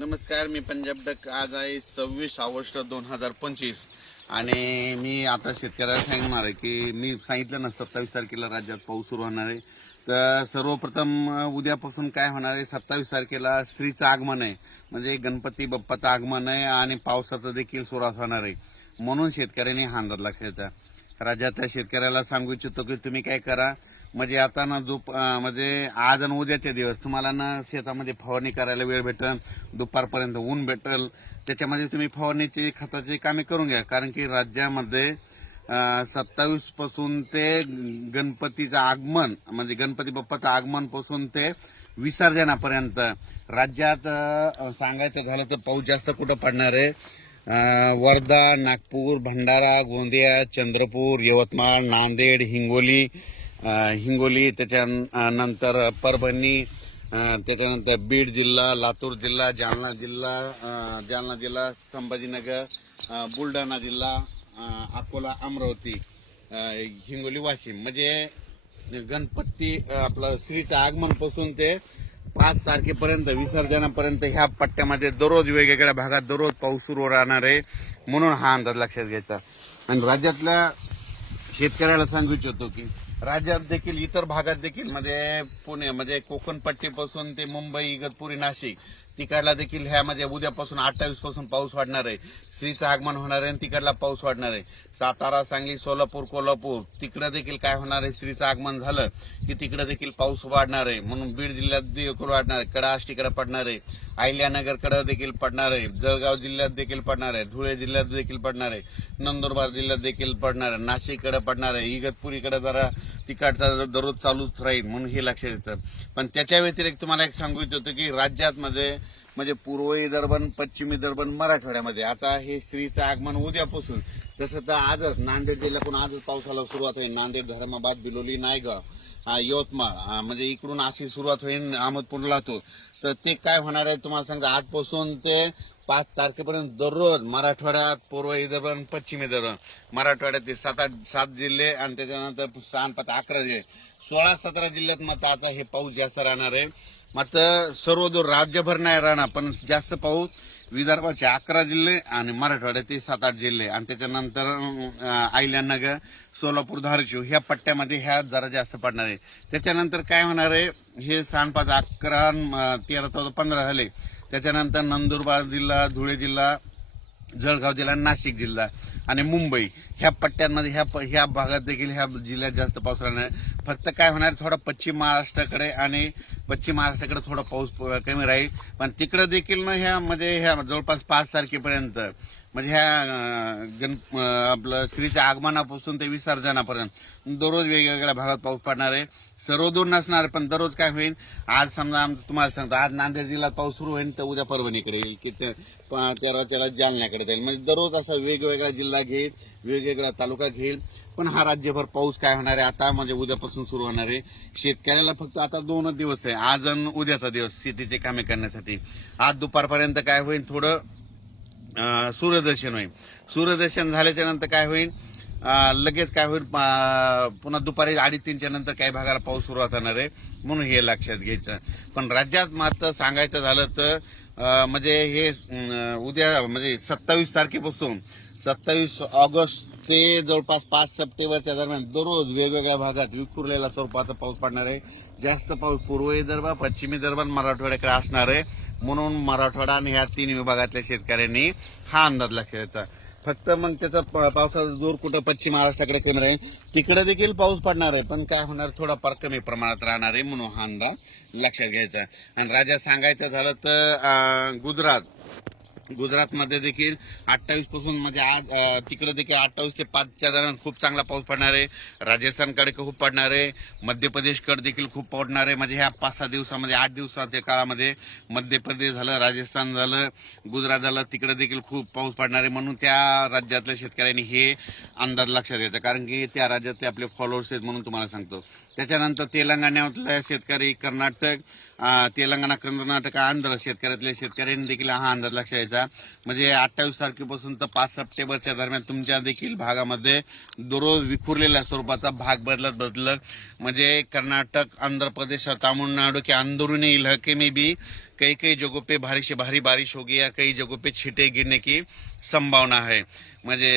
नमस्कार मी पंजाब डक आज आहे सव्वीस ऑगस्ट दोन हजार पंचवीस आणि मी आता शेतकऱ्याला सांगणार आहे की मी सांगितलं ना सत्तावीस तारखेला राज्यात पाऊस सुरू होणार आहे तर सर्वप्रथम उद्यापासून काय होणार आहे सत्तावीस तारखेला श्रीचं आगमन आहे म्हणजे गणपती बाप्पाचं आगमन आहे आणि पावसाचं देखील सुरुवात होणार आहे म्हणून शेतकऱ्यांनी हा अंदाज लक्षात राज्यातल्या शेतकऱ्याला सांगू इच्छितो की तुम्ही काय करा म्हणजे आता ना दुप म्हणजे आज आणि उद्याचे दिवस तुम्हाला ना शेतामध्ये फवारणी करायला वेळ भेटल दुपारपर्यंत ऊन भेटल त्याच्यामध्ये तुम्ही फवारणीची खताची कामे करून घ्या कारण की राज्यामध्ये सत्तावीसपासून ते गणपतीचं आगमन म्हणजे गणपती बाप्पाचं आगमनपासून ते विसर्जनापर्यंत राज्यात सांगायचं झालं तर पाऊस जास्त कुठं पडणार आहे वर्धा नागपूर भंडारा गोंदिया चंद्रपूर यवतमाळ नांदेड हिंगोली हिंगोली नंतर परभणी त्याच्यानंतर बीड जिल्हा लातूर जिल्हा जालना जिल्हा जालना जिल्हा संभाजीनगर बुलढाणा जिल्हा अकोला अमरावती हिंगोली वाशिम म्हणजे गणपती आपलं श्रीचं आगमनपासून ते पाच तारखेपर्यंत विसर्जनापर्यंत ह्या पट्ट्यामध्ये दररोज वेगवेगळ्या भागात दररोज पाऊस सुरू राहणार आहे म्हणून हा अंदाज लक्षात घ्यायचा आणि राज्यातल्या शेतकऱ्याला सांगू इच्छितो की राज्यात देखील इतर भागात देखील म्हणजे पुणे म्हणजे कोकण पट्टीपासून ते मुंबई इगतपुरी नाशिक तिकडला देखील ह्यामध्ये उद्यापासून अठ्ठावीस पासून पाऊस वाढणार आहे श्रीचं आगमन होणार आहे आणि तिकडला पाऊस वाढणार आहे सातारा सांगली सोलापूर कोल्हापूर तिकडं देखील काय होणार आहे श्रीचं आगमन झालं की तिकडं देखील पाऊस वाढणार आहे म्हणून बीड जिल्ह्यात देखील वाढणार आहे कडाष्टीकडे पडणार आहे अहिल्यानगरकडे देखील पडणार आहे जळगाव जिल्ह्यात देखील पडणार आहे धुळे जिल्ह्यात देखील पडणार आहे नंदुरबार जिल्ह्यात देखील पडणार आहे नाशिककडे पडणार आहे इगतपुरीकडे जरा तिकडचा दररोज चालूच राहील म्हणून हे लक्षात येतं पण त्याच्या व्यतिरिक्त तुम्हाला एक सांगू इच्छितो की राज्यातमध्ये म्हणजे पूर्व विदर्भन पश्चिम विदर्भन मराठवाड्यामध्ये आता हे स्त्रीचं आगमन उद्यापासून तसं तर आजच नांदेड जिल्ह्यातून आजच पावसाला सुरुवात होईल नांदेड धर्माबाद बिलोली नायगाव यवतमाळ म्हणजे इकडून अशी सुरुवात होईल अहमदपूर लातूर तर ते काय होणार आहे तुम्हाला सांगा आजपासून ते पाच तारखेपर्यंत दररोज मराठवाड्यात पूर्व विदर्भ पश्चिम मराठवाड्यात ते सात आठ सात जिल्हे आणि त्याच्यानंतर सहा पाच अकरा जिल्हे सोळा सतरा जिल्ह्यात मात्र आता हे पाऊस जास्त राहणार आहे मात्र सर्व जो राज्यभर नाही राहणार पण जास्त पाऊस विदर्भाचे अकरा जिल्हे आणि मराठवाड्याचे सात आठ जिल्हे आणि त्याच्यानंतर आयल्यानगर सोलापूर धारशिव ह्या पट्ट्यामध्ये ह्या जरा जास्त पडणार आहे त्याच्यानंतर काय होणार आहे हे सांडपाच अकरा तेरा चौदा पंधरा झाले त्याच्यानंतर नंदुरबार जिल्हा धुळे जिल्हा जळगाव जिल्हा नाशिक जिल्हा आणि मुंबई ह्या पट्ट्यांमध्ये ह्या ह्या भागात देखील ह्या जिल्ह्यात जास्त पाऊस राहणार फक्त काय होणार थोडा पश्चिम महाराष्ट्राकडे आणि पश्चिम महाराष्ट्राकडे थोडा पाऊस कमी राहील पण तिकडं देखील ना ह्या म्हणजे ह्या जवळपास पाच तारखेपर्यंत म्हणजे ह्या गण आपलं श्रीच्या आगमनापासून ते विसर्जनापर्यंत दररोज वेगवेगळ्या भागात पाऊस पडणार आहे सर्व दूर नसणार पण दररोज काय होईल आज समजा आमचं तुम्हाला सांगतो आज नांदेड जिल्ह्यात पाऊस सुरू होईल तर उद्या परभणीकडे येईल की तेरा तेरा जालन्याकडे जाईल म्हणजे दररोज असा वेगवेगळा जिल्हा घेईल वेगवेगळा तालुका घेईल पण हा राज्यभर पाऊस काय होणार आहे आता म्हणजे उद्यापासून सुरू होणार आहे शेतकऱ्याला फक्त आता दोनच दिवस आहे आज आणि उद्याचा दिवस शेतीचे कामे करण्यासाठी आज दुपारपर्यंत काय होईल थोडं सूर्यदर्शन होईल सूर्यदर्शन झाल्याच्या नंतर काय होईल लगेच काय होईल पुन्हा दुपारी अडीच तीनच्या नंतर काही भागाला पाऊस सुरुवात होणार आहे म्हणून हे लक्षात घ्यायचं पण राज्यात मात्र सांगायचं झालं तर म्हणजे हे उद्या म्हणजे सत्तावीस तारखेपासून सत्तावीस ऑगस्ट ते जवळपास पाच सप्टेंबरच्या दरम्यान दररोज वेगवेगळ्या भागात विखुरलेला स्वरूपाचा पाऊस पडणार आहे जास्त पाऊस पूर्व विदर्भ पश्चिमी विदर्भात मराठवाड्याकडे असणार आहे म्हणून मराठवाडा आणि ह्या तीन विभागातल्या शेतकऱ्यांनी हा अंदाज लक्षात घ्यायचा फक्त मग त्याचा पावसाचा जोर कुठं पश्चिम महाराष्ट्राकडे केंद्र आहे तिकडे देखील पाऊस पडणार आहे पण काय होणार थोडा कमी प्रमाणात राहणार आहे म्हणून हा अंदाज लक्षात घ्यायचा आणि राजा सांगायचं झालं तर गुजरात गुजरातमध्ये देखील अठ्ठावीसपासून म्हणजे आज तिकडे देखील अठ्ठावीस ते पाचच्या दरम्यान खूप चांगला पाऊस पडणार आहे राजस्थानकडे खूप पडणार आहे मध्य प्रदेशकडे देखील खूप पडणार आहे म्हणजे ह्या पाच सहा दिवसामध्ये आठ दिवसाच्या काळामध्ये मध्य प्रदेश झालं राजस्थान झालं गुजरात झालं तिकडे देखील खूप पाऊस पडणार आहे म्हणून त्या राज्यातल्या शेतकऱ्यांनी हे अंदाज लक्षात घ्यायचं कारण की त्या राज्यातले आपले फॉलोअर्स आहेत म्हणून तुम्हाला सांगतो त्याच्यानंतर तेलंगणातल्या शेतकरी कर्नाटक तेलंगणा कर्नाटक आंध्र शेतकऱ्यातल्या शेतकऱ्यांनी देखील हा अंदाज लक्षात घ्यायचा म्हणजे अठ्ठावीस तारखेपासून तर पाच सप्टेंबरच्या दरम्यान तुमच्या देखील भागामध्ये दररोज विखुरलेल्या स्वरूपाचा भाग बदलत बदलत म्हणजे कर्नाटक आंध्र प्रदेश तामिळनाडू की इलाके में भी कई कई जगहों पे भारी भारी बारिश होगी या कई जगहों पे छिटे गिरने की संभावना है म्हणजे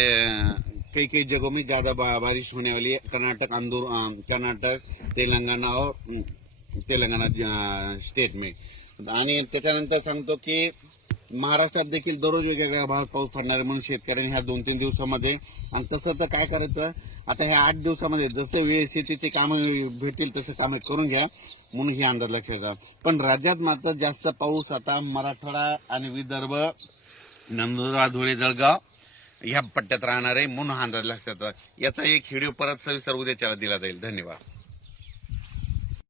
कई काही जगहों में ज़्यादा बारिश होने वाली है कर्नाटक अंदूर कर्नाटक तेलंगणा और तेलंगाणा स्टेट में आणि त्याच्यानंतर सांगतो की महाराष्ट्रात देखील दररोज वेगवेगळ्या भागात पाऊस पडणार आहे म्हणून शेतकऱ्यांनी ह्या दोन तीन दिवसामध्ये आणि तसं तर काय करायचं आता ह्या आठ दिवसामध्ये जसं वेळ शेतीचे कामं भेटतील तसे कामं करून घ्या म्हणून ही अंदाज लक्षात घ्या पण राज्यात मात्र जास्त पाऊस आता मराठवाडा आणि विदर्भ नंदुरबार धुळे जळगाव ह्या पट्ट्यात राहणार आहे म्हणून हा अंदाज लक्षात याचा एक व्हिडिओ परत सविस्तर उद्याच्याला दिला जाईल धन्यवाद